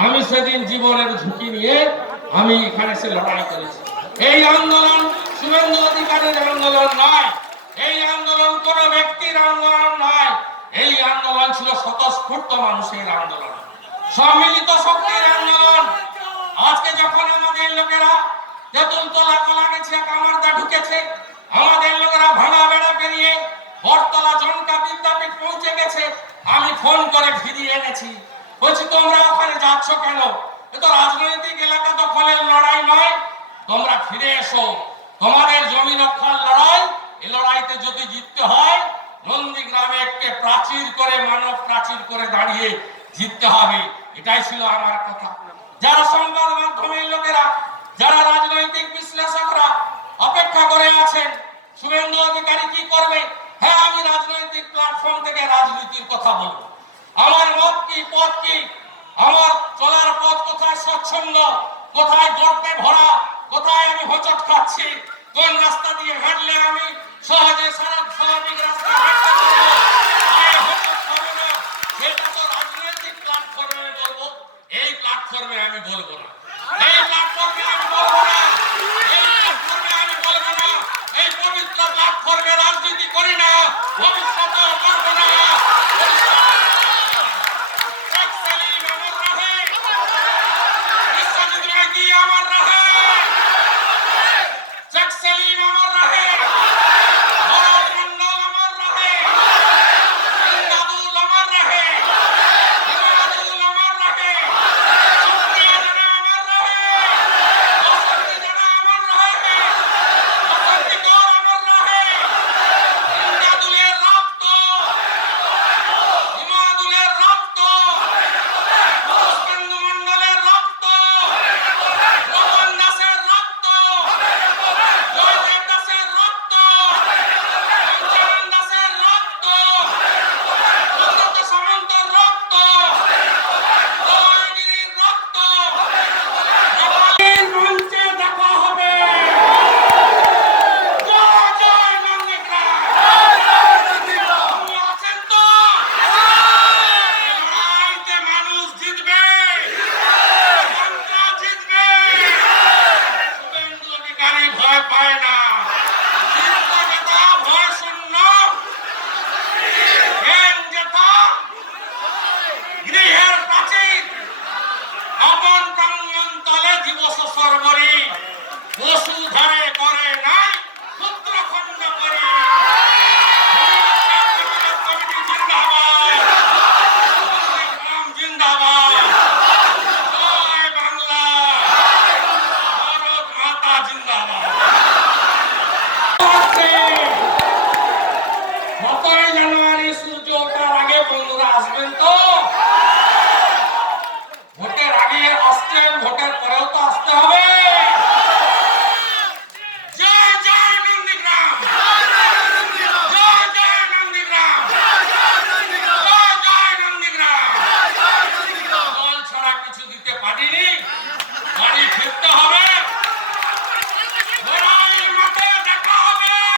আমি সেদিন জীবনের ঝুঁকি নিয়ে আমি এখানে সে লড়াই করেছি। এই আন্দোলন শুভেন্দু অধিকারীর আন্দোলন নয়, এই আন্দোলন কোন ব্যক্তির আন্দোলন নয়, এই আন্দোলন ছিল স্বতঃস্ফূর্ত মানুষের আন্দোলন। সম্মিলিত শক্তির আন্দোলন। আজকে যখন আমাদের লোকেরা তেঁতুল তলা, কলা গেছে কামারদা ঢুকেছে, আমাদের লোকেরা ভাড়া বেড়া পেরিয়ে বটতলা জনকা বিদ্যাপীঠ পৌঁছে গেছে, আমি ফোন করে ফিরিয়ে এনেছি। বলছি, তোমরা ওখানে যাচ্ছ কেন? এ তো রাজনৈতিক এলাকা দখলের লড়াই নয়। তোমরা ফিরে এসো। তোমাদের জমি রক্ষার লড়াই এই লড়াইতে যদি জিততে হয়, নন্দীগ্রামে একটি প্রাচীর করে, মানব প্রাচীর করে দাঁড়িয়ে জিততে হবে। এটাই ছিল আমার কথা। যারা সংবাদ মাধ্যমের লোকেরা, যারা রাজনৈতিক বিশ্লেষকরা অপেক্ষা করে আছেন, শুভেন্দু অধিকারী কি করবে? হ্যাঁ আমি রাজনৈতিক প্ল্যাটফর্ম থেকে রাজনীতির কথা বলব। কি পথ কি? আমার চলার পথ কোথায় স্বচ্ছন্দ? কোথায় গর্তে ভরা? কোথায় আমি হোচট খাচ্ছি? কোন রাস্তা দিয়ে হাঁটলে আমি সহজে সারা স্বাভাবিক রাস্তা সেটা প্ল্যাটফর্মে এই প্ল্যাটফর্মে আমি বলব না। এই সেলিমুন বাবা